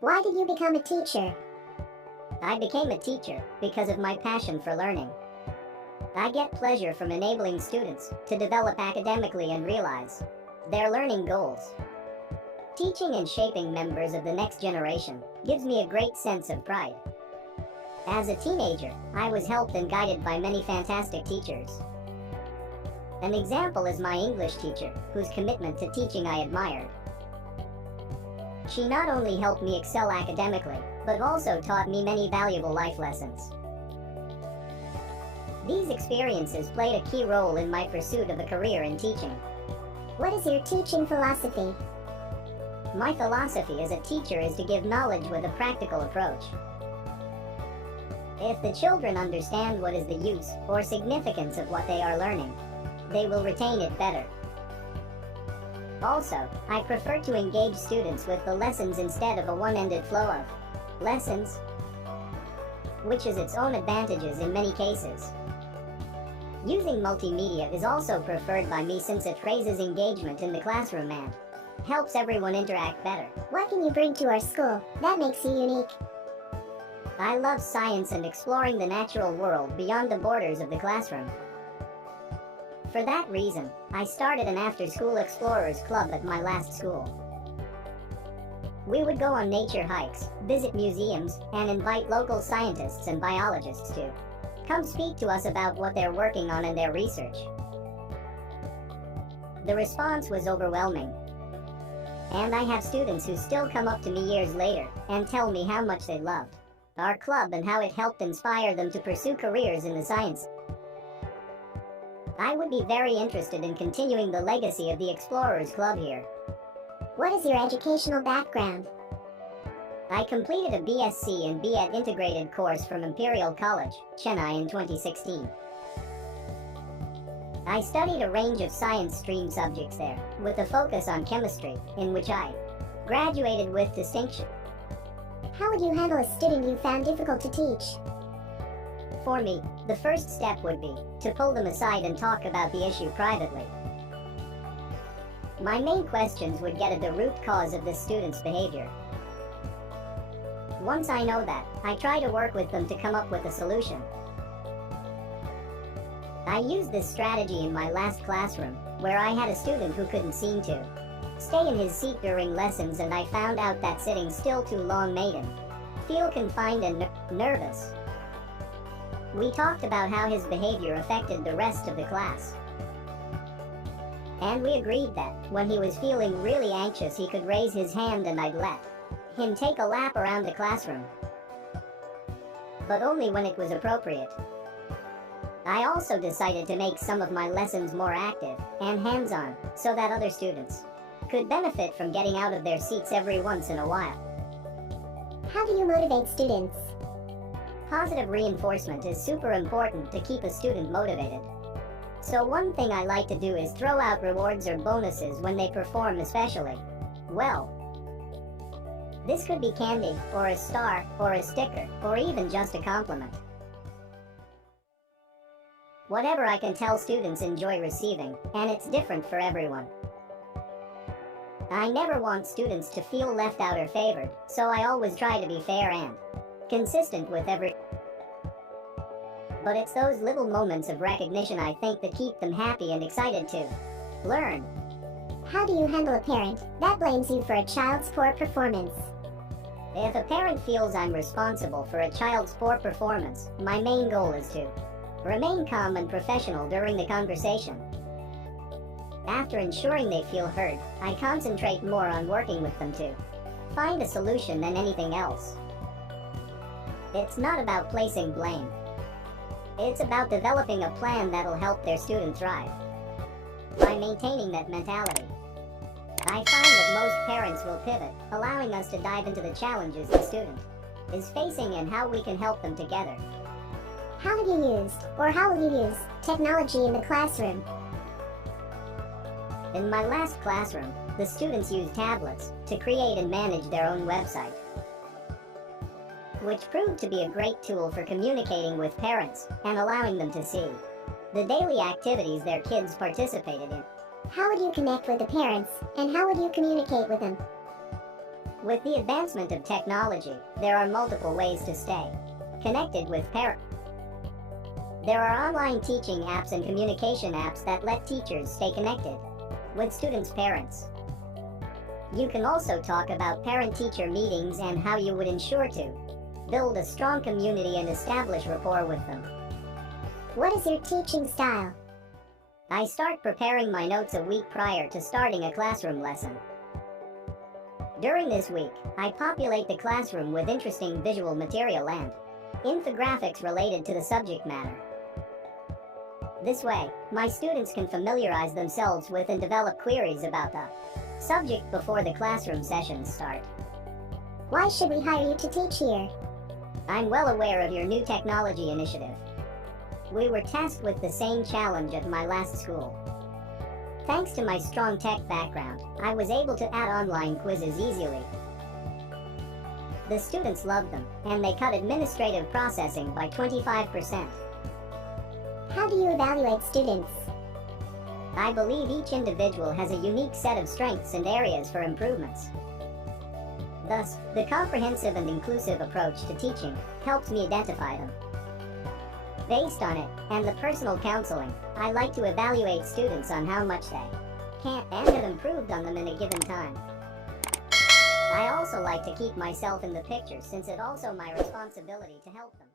Why did you become a teacher? I became a teacher because of my passion for learning. I get pleasure from enabling students to develop academically and realize their learning goals. Teaching and shaping members of the next generation gives me a great sense of pride. As a teenager, I was helped and guided by many fantastic teachers. An example is my English teacher, whose commitment to teaching I admired. She not only helped me excel academically, but also taught me many valuable life lessons. These experiences played a key role in my pursuit of a career in teaching. What is your teaching philosophy? My philosophy as a teacher is to give knowledge with a practical approach. If the children understand what is the use or significance of what they are learning, they will retain it better. Also, I prefer to engage students with the lessons instead of a one-ended flow of lessons, which has its own advantages in many cases. Using multimedia is also preferred by me since it raises engagement in the classroom and helps everyone interact better. What can you bring to our school that makes you unique? I love science and exploring the natural world beyond the borders of the classroom. For that reason, I started an after-school explorers club at my last school. We would go on nature hikes, visit museums, and invite local scientists and biologists to come speak to us about what they're working on in their research. The response was overwhelming. And I have students who still come up to me years later and tell me how much they loved our club and how it helped inspire them to pursue careers in the science. I would be very interested in continuing the legacy of the Explorers Club here. What is your educational background? I completed a BSc and B.Ed integrated course from Imperial College, Chennai in 2016. I studied a range of science stream subjects there, with a focus on chemistry, in which I graduated with distinction. How would you handle a student you found difficult to teach? For me, the first step would be to pull them aside and talk about the issue privately. My main questions would get at the root cause of the student's behavior. Once I know that, I try to work with them to come up with a solution. I used this strategy in my last classroom, where I had a student who couldn't seem to stay in his seat during lessons, and I found out that sitting still too long made him feel confined and nervous. We talked about how his behavior affected the rest of the class. And we agreed that, when he was feeling really anxious, he could raise his hand and I'd let him take a lap around the classroom. But only when it was appropriate. I also decided to make some of my lessons more active and hands-on, so that other students could benefit from getting out of their seats every once in a while. How do you motivate students? Positive reinforcement is super important to keep a student motivated. So one thing I like to do is throw out rewards or bonuses when they perform especially well. This could be candy, or a star, or a sticker, or even just a compliment. Whatever I can tell students enjoy receiving, and it's different for everyone. I never want students to feel left out or favored, so I always try to be fair and consistent with every. But it's those little moments of recognition I think that keep them happy and excited to learn. How do you handle a parent that blames you for a child's poor performance? If a parent feels I'm responsible for a child's poor performance, my main goal is to remain calm and professional during the conversation. After ensuring they feel heard, I concentrate more on working with them to find a solution than anything else. It's not about placing blame. It's about developing a plan that'll help their student thrive. By maintaining that mentality, I find that most parents will pivot, allowing us to dive into the challenges the student is facing and how we can help them together. How have you used, or how will you use, technology in the classroom? In my last classroom, the students used tablets to create and manage their own website, which proved to be a great tool for communicating with parents and allowing them to see the daily activities their kids participated in. How would you connect with the parents, and how would you communicate with them? With the advancement of technology, there are multiple ways to stay connected with parents. There are online teaching apps and communication apps that let teachers stay connected with students' parents. You can also talk about parent-teacher meetings and how you would ensure to build a strong community and establish rapport with them. What is your teaching style? I start preparing my notes a week prior to starting a classroom lesson. During this week, I populate the classroom with interesting visual material and infographics related to the subject matter. This way, my students can familiarize themselves with and develop queries about the subject before the classroom sessions start. Why should we hire you to teach here? I'm well aware of your new technology initiative. We were tasked with the same challenge at my last school. Thanks to my strong tech background, I was able to add online quizzes easily. The students loved them, and they cut administrative processing by 25%. How do you evaluate students? I believe each individual has a unique set of strengths and areas for improvements. Thus, the comprehensive and inclusive approach to teaching helps me identify them. Based on it, and the personal counseling, I like to evaluate students on how much they can and have improved on them in a given time. I also like to keep myself in the picture since it's also my responsibility to help them.